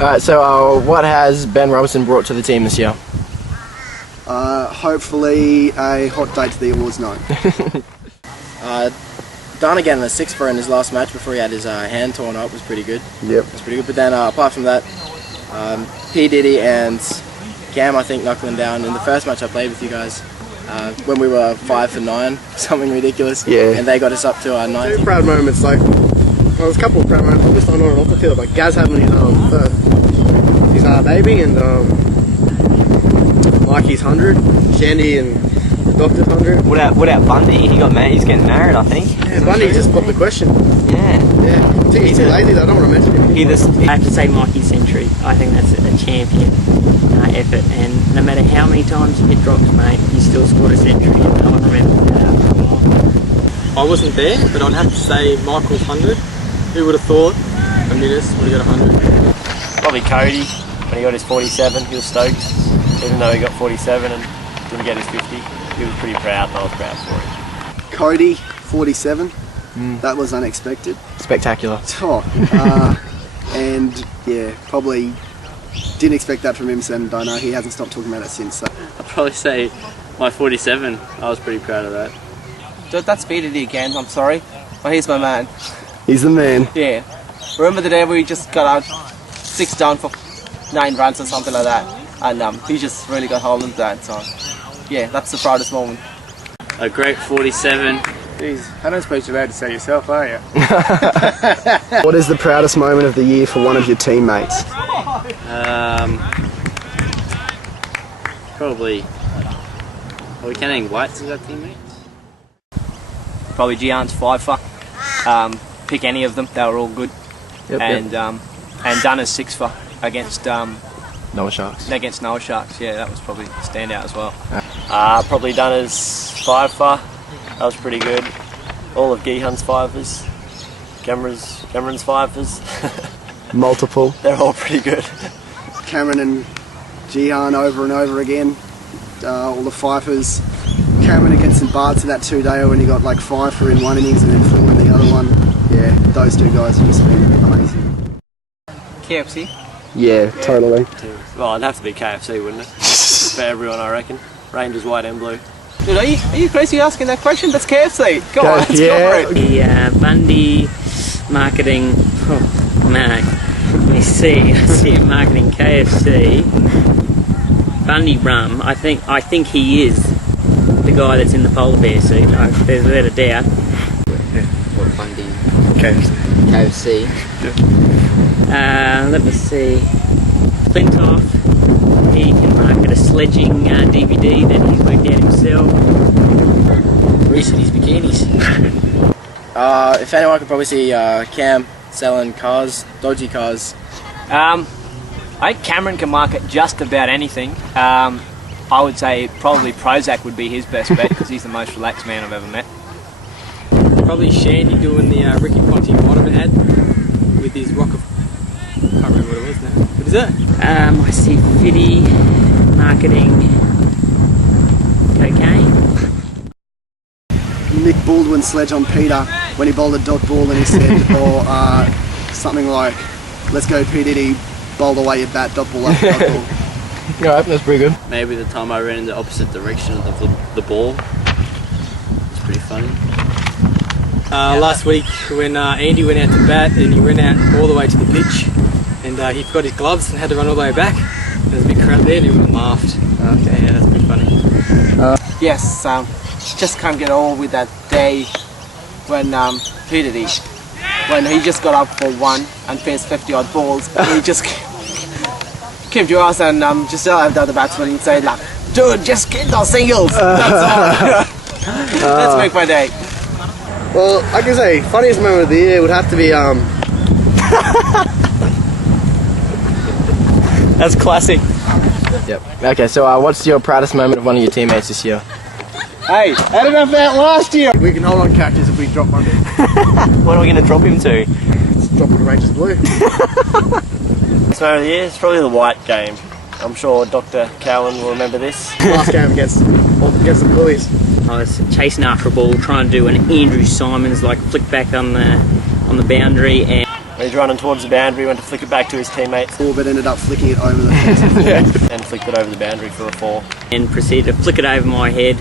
Alright, so what has Ben Robinson brought to the team this year? Hopefully a hot date to the awards night. Done again in the 6th for in his last match before he had his hand torn up was pretty good. Yep. It was pretty good. But then apart from that, P. Diddy and Cam, I think, knocked them down in the first match I played with you guys. When we were 5 for 9, something ridiculous. Yeah. And they got us up to 90. Two proud moments, like, well, there's a couple of proud moments, just on and off the field. Like Gaz having his baby, and Mikey's 100, Shandy and the Doctor's 100. What about Bundy? He's getting married, I think. Yeah, Bundy just popped the question. Yeah. Yeah. He's too lazy though, I don't want to mention him. I have to say Mikey's century. I think that's a champion effort, and no matter how many times you hit drops, mate, you still scored a century, and no one remembers that after a while. I wasn't there, but I'd have to say Michael's 100. Who would have thought Aminis would have got 100? Probably Cody, when he got his 47, he was stoked. Even though he got 47 and didn't get his 50, he was pretty proud, and I was proud for him. Cody, 47. That was unexpected. Spectacular. And yeah, probably didn't expect that from him, and I know he hasn't stopped talking about it since. So. I'd probably say my 47. I was pretty proud of that. That's Diddy again, I'm sorry. But he's my man. He's the man. Yeah. Remember the day we just got out 6 down for 9 runs or something like that? And he just really got hold of that. So yeah, that's the proudest moment. A great 47. Jeez, I don't suppose you're allowed to say yourself, are you? What is the proudest moment of the year for one of your teammates? Probably. Are we counting Whites as our teammates? Probably Gian's 5 for. Pick any of them, they were all good. Yep, and Dunner's 6 for against Noah Sharks. Against Noah Sharks, yeah, that was probably a standout as well. Probably Dunner's 5 for. That was pretty good. All of Gihan's 5s. Cameron's 5s. Multiple. They're all pretty good. Cameron and Gihan over and over again. All the fifers. Cameron against St Bart's in that 2-dayer when he got like 5 for in one innings and then 4 in the other one. Yeah, those two guys have just been amazing. KFC? Yeah, totally. Well, it'd have to be KFC, wouldn't it? For everyone, I reckon. Rangers white and blue. Dude, are you crazy asking that question? That's KFC. Go on, let's go for it. The Bundy marketing, let me see. I see him marketing KFC. Bundy rum. I think he is the guy that's in the polar bear suit. There's without a doubt. What Bundy? KFC. Let me see. Flintoff. He can market a sledging DVD that he's worked out himself. Reese's bikinis. If anyone, I could probably see Cam selling cars, dodgy cars. I think Cameron can market just about anything. I would say probably Prozac would be his best bet because he's the most relaxed man I've ever met. Probably Shandy doing the Ricky Ponty Waterman ad with his rock of... I can't remember what it was now. What is that? I see Fiddy marketing cocaine. Nick Baldwin sledge on Peter when he bowled a dot ball and he said, something like, "Let's go P. Diddy, bowl away your bat, dot ball up, dot ball." Alright, that's pretty good. Maybe the time I ran in the opposite direction of the ball. It's pretty funny. Last week when Andy went out to bat and he went out all the way to the pitch and he forgot his gloves and had to run all the way back. There was a big crowd there and everyone laughed. Okay, yeah, that's pretty funny. Yes, just can't get over with that day when P. Diddy, when he just got up for 1 and faced 50 odd balls, and he just came to us and just yelled at the batsman and said, like, "Dude, just get those singles." That's all. Let's make my day. Well, I can say, funniest moment of the year would have to be That's classic. Yep. Okay, so what's your proudest moment of one of your teammates this year? Hey, had enough of that last year. We can hold on characters if we drop one. What are we going to drop him to? Drop it to Rangers Blue. So yeah, it's probably the white game. I'm sure Dr. Cowan will remember this. Last game against the Bullies. I was chasing after a ball, trying to do an Andrew Simons like flick back on the boundary, and He's running towards the boundary, went to flick it back to his teammates. But ended up flicking it over the fence. And flicked it over the boundary for a 4. And proceeded to flick it over my head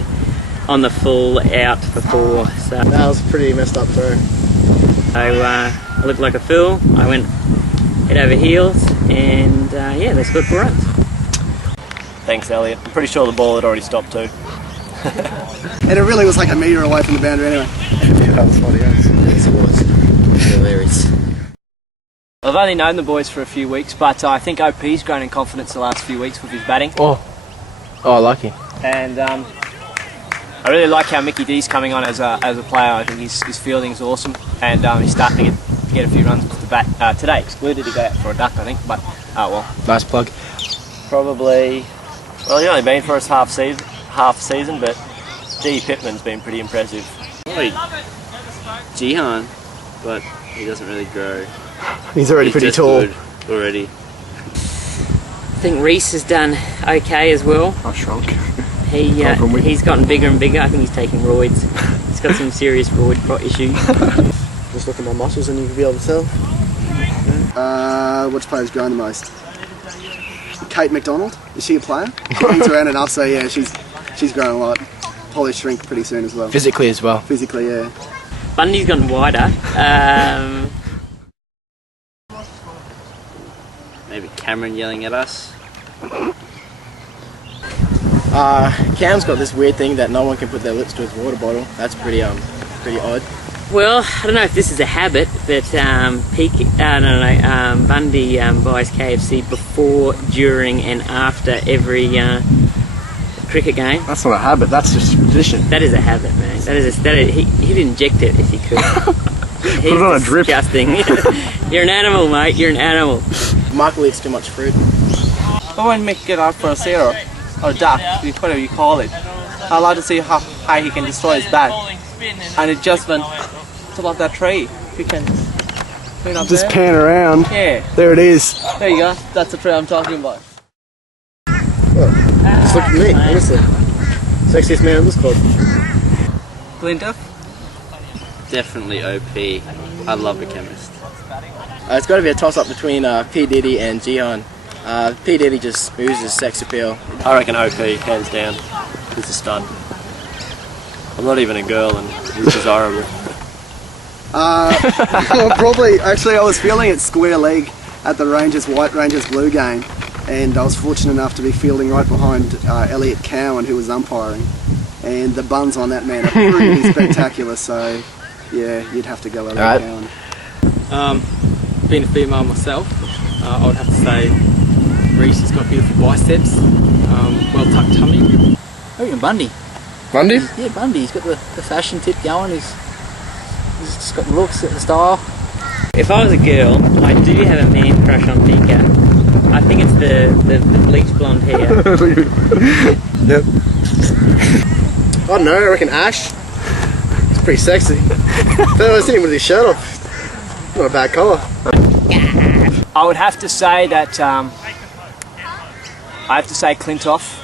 on the full out for 4. So That was a pretty messed up throw. I looked like a fool. I went head over heels, and yeah, they scored 4 runs. Thanks, Elliot. I'm pretty sure the ball had already stopped too. And it really was like a metre away from the boundary anyway. Yeah, that was funny. Yes, it was. Hilarious. I've only known the boys for a few weeks, but I think OP's grown in confidence the last few weeks with his batting. Oh, lucky. And I really like how Mickey D's coming on as a player. I think his fielding is awesome, and he's starting to get a few runs with the bat today. Excluded to go out for a duck, I think, but well. Nice plug. Probably, well, he's only been for us half season, but G. Pittman's been pretty impressive. Probably Jihan, but he doesn't really grow. He's already pretty just tall. good already. I think Reese has done okay as well. I shrunk. He's gotten bigger and bigger. I think he's taking roids. He's got some serious roid issues. Just look at my muscles and you can be able to tell. Which player's grown the most? Kate McDonald. Is she a player? Hangs around enough, so yeah, she's grown a lot. Probably shrink pretty soon as well. Physically as well. Physically, yeah. Bundy's gotten wider. Maybe Cameron yelling at us. Cam's got this weird thing that no one can put their lips to his water bottle. That's pretty pretty odd. Well, I don't know if this is a habit, but Bundy buys KFC before, during, and after every cricket game. That's not a habit, that's just tradition. That is a habit, man. He'd inject it if he could. Put it on a drip. Disgusting. You're an animal, mate. You're an animal. Michael eats too much fruit. But when Mick get out for a zero, or duck, whatever you call it, I like to see how high he can destroy his bat. And it just went above that tree. You can put it up Just there. pan around. Yeah, There it is. there you go. That's the tree I'm talking about. Just look at me, honestly. Sexiest man in this club. Clinton? Definitely OP. I love a chemist. It's got to be a toss-up between P. Diddy and Jihan. P. Diddy just oozes sex appeal. I reckon OP, hands down. He's a stud. I'm not even a girl and he's desirable. Probably, actually I was feeling it square leg at the White Rangers Blue game, and I was fortunate enough to be fielding right behind Elliot Cowan, who was umpiring, and the buns on that man are pretty spectacular, so yeah, you'd have to go Elliot Cowan. Being a female myself, I would have to say Reese has got beautiful biceps, well tucked tummy. I reckon Bundy. Bundy? Yeah, Bundy. He's got the fashion tip going. He's just got the looks, got the style. If I was a girl, I do have a man crush on Pika. I think it's the bleached blonde hair. Yep. I don't know, I reckon Ash. It's pretty sexy. I've seen him with his shirt off. Not a bad colour. I would have to say that Clintoff.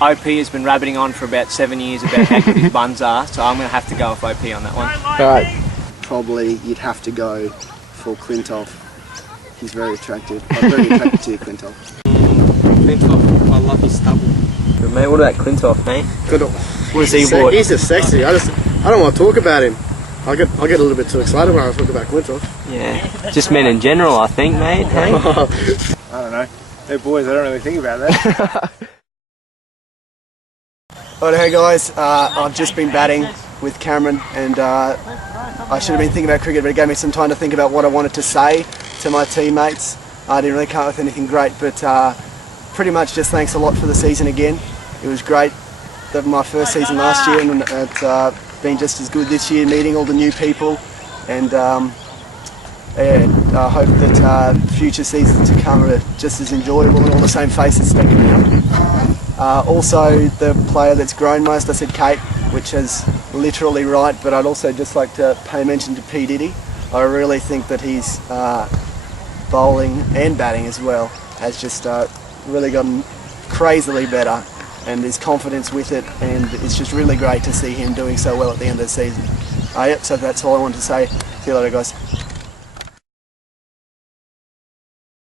OP has been rabbiting on for about 7 years about how good his buns are, so I'm going to have to go with OP on that one. Alright. Probably you'd have to go for Clintoff. He's very attractive. I'm very attracted to you, Clintoff. Clintoff, I love his stubble. But mate, what about Clintoff, mate? What has he bought? He's just sexy. I don't want to talk about him. I get a little bit too excited when I talk about Clintoff. Yeah, just men in general, I think, mate. Hey? I don't know. They're boys, I don't really think about that. Right, hey guys, I've just been batting with Cameron, and I should have been thinking about cricket, but it gave me some time to think about what I wanted to say to my teammates. I didn't really come up with anything great, but pretty much just thanks a lot for the season again. It was great. My first season last year, and it's been just as good this year, meeting all the new people, and I hope that future seasons to come are just as enjoyable and all the same faces speaking out. Also, the player that's grown most, I said Kate, which is literally right, but I'd also just like to pay mention to P. Diddy. I really think that he's bowling and batting as well has just really gotten crazily better, and his confidence with it, and it's just really great to see him doing so well at the end of the season. Yep, so that's all I wanted to say. See you later, guys.